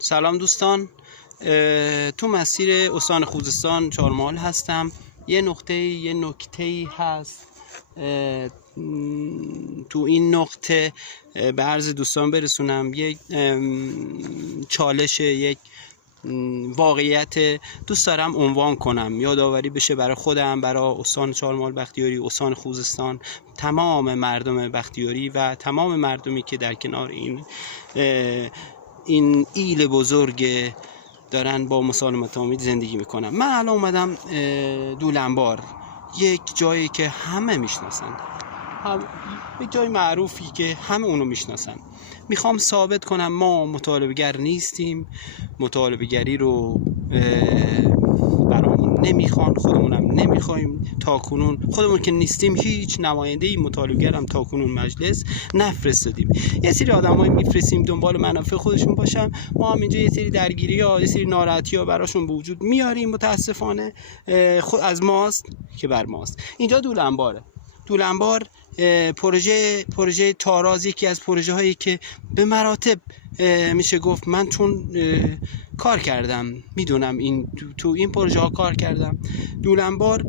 سلام دوستان، تو مسیر استان خوزستان چهارمحال هستم. یه نکته هست تو این نقطه به عرض دوستان برسونم. یک چالش، یک واقعیت دوست دارم عنوان کنم، یادآوری بشه برای خودم، برای استان چهارمحال بختیاری، استان خوزستان، تمام مردم بختیاری و تمام مردمی که در کنار این ایل بزرگ دارن با مسالمت آمیز زندگی میکنن. من الان اومدم دولنبار، یک جایی که همه میشناسن، یک جای معروفی که همه اونو میشناسن. میخوام ثابت کنم ما مطالبه‌گر نیستیم، مطالبه‌گری رو برامون نمیخوان، خودمونم نمیخوایم. تاکنون خودمون که نیستیم هیچ نماینده‌ای مطالبه‌گر هم تاکنون مجلس نفرستادیم. یه سری آدمایی میفرستیم دنبال منافع خودشون باشن، ما هم اینجا یه سری درگیری‌ها، یه سری ناراحتی‌ها براشون به وجود میاریم. متاسفانه خود از ماست که بر ماست. اینجا دولنبار پروژه تاراز یکی از پروژه هایی که به مراتب میشه گفت من چون کار کردم میدونم تو این پروژه ها کار کردم. دولنبار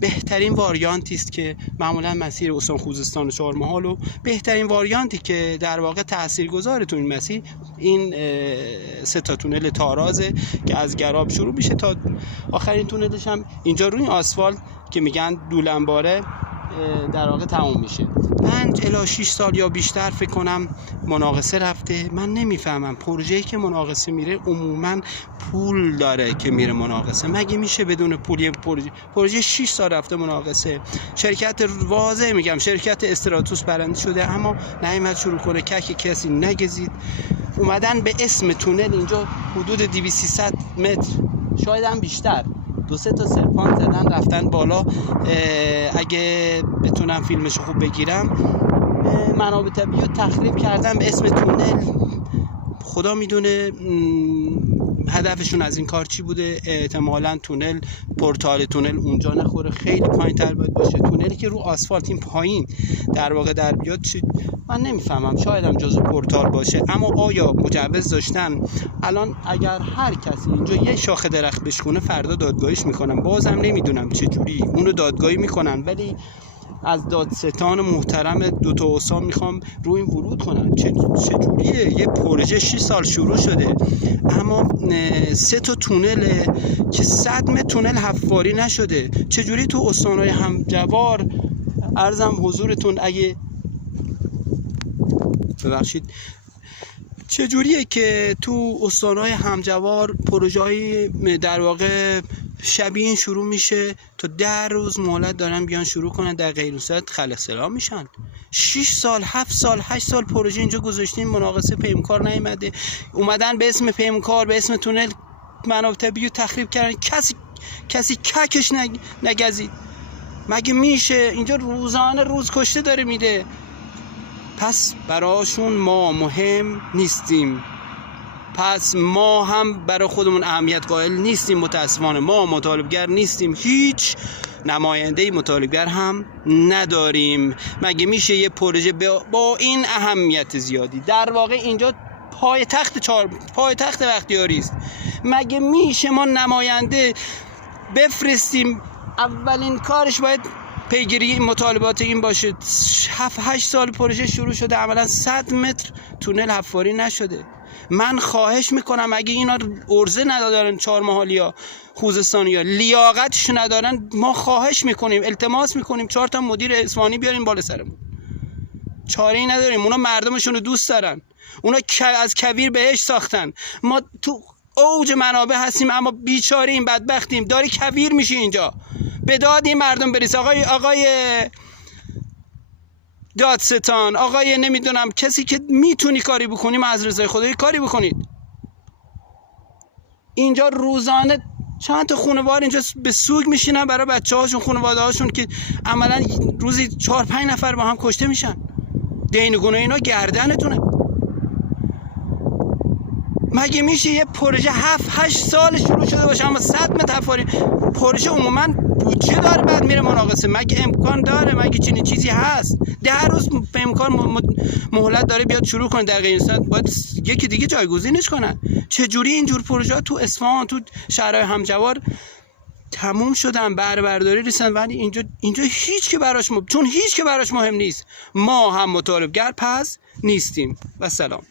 بهترین واریانتی است که معمولا مسیر استان خوزستان و چهارمحال و بهترین واریانتی که در واقع تاثیرگذار تو این مسیر این 3 تونل تارازه که از گراب شروع میشه تا آخرین تونلش هم اینجا روی آسفالت که میگن دولنباره در واقع تموم میشه. 5 الی 6 سال یا بیشتر فکر کنم مناقصه رفته. من نمیفهمم پروژه‌ای که مناقصه میره عموما پول داره که میره مناقصه. مگه میشه بدون پول پروژه 6 سال رفته مناقصه؟ شرکت واضح میگم شرکت استراتوس برنده شده اما نیامد شروع کنه، کسی نگزید. اومدن به اسم تونل اینجا حدود 200 متر شاید هم بیشتر 2-3 تا سرپان زدن رفتن بالا. اگه بتونم فیلمشو خوب بگیرم، منابع طبیعی رو تخریب کردن به اسم تونل. خدا میدونه هدفشون از این کار چی بوده. احتمالاً تونل، پورتال تونل اونجا نخوره، خیلی پایین‌تر باید باشه. تونلی که رو آسفالت این پایین در واقع در بیاد چی من نمیفهمم. شاید هم جزو پورتال باشه، اما آیا مجوز داشتن؟ الان اگر هر کسی اینجا یه شاخه درخت بشکونه فردا دادگاهیش میکنن. بازم نمیدونم چه جوری اونو دادگاهی میکنن، ولی از دادستان محترم 2 تا استان میخوام روی این ورود کنن. چه جوریه؟ یه پروژه 6 سال شروع شده اما 3 تا تونل که 100 متر تونل حفاری نشده. چه جوری تو استانهای همجوار، عرضم حضورتون اگه ببخشید، چجوریه که تو استانهای همجوار پروژه‌های در واقع شبیه این شروع میشه تا 10 روز مهلت دارن بیان شروع کنن، در غیر این صورت خلاص میشن. 6 سال 7 سال 8 سال پروژه اینجا گذاشتین، مناقصه پیمکار نیومده. اومدن به اسم پیمکار، به اسم تونل منابع طبیعی تخریب کردن. کسی ککش نگزید. مگه میشه؟ اینجا روزانه روز کشته داره میده. پس براشون ما مهم نیستیم، پس ما هم برای خودمون اهمیت قائل نیستیم. متاسفانه ما مطالبه‌گر نیستیم، هیچ نماینده‌ای مطالبه‌گر هم نداریم. مگه میشه یه پروژه با این اهمیت زیادی؟ در واقع اینجا پایتخت بختیاری است. مگه میشه ما نماینده بفرستیم؟ اولین کارش باید پیگیری مطالبات این باشه. 7-8 سال پروژه شروع شده، عملا 100 متر تونل حفاری نشده. من خواهش میکنم اگه اینا ارزه ندارن، چهارمحالیا، خوزستانیا لیاقتش ندارن، ما خواهش میکنیم، التماس میکنیم 4 تا مدیر اصفهانی بیاریم بالا سرمون. چاره‌ای نداریم. اونا مردمشون رو دوست دارن، اونا از کویر بهش ساختن. ما تو اوج منابع هستیم اما بیچاره‌ایم، بدبختیم، داری کویر میشه اینجا. به داد این مردم بریز. آقای دادستان، آقای نمیدونم کسی که میتونی کاری بکنیم از رضای خدایی کاری بکنید. اینجا روزانه چند تا خانوار اینجا به سوگ میشینن برای بچه‌هاشون، خانواده هاشون که عملا روزی 4-5 نفر با هم کشته میشن. دین و گونه اینا گردنتونه. مگه میشه یه پروژه 7-8 سال شروع شده باشه اما 100 متر فاری پروژه عموما بودجه داره بعد میره مناقصه؟ مگه امکان داره؟ مگه چنین چیزی هست؟ 10 روز به امکان مهلت داره بیاد شروع کنه، در غیر صورت باید یکی دیگه جایگزینش کنن. چه جوری اینجور پروژه تو اصفهان تو شهرهای همجوار تموم شدن، بهره برداری رسن، ولی اینجا هیچ که براش چون هیچ که براش مهم نیست. ما هم مطالبگر پس نیستیم. و سلام.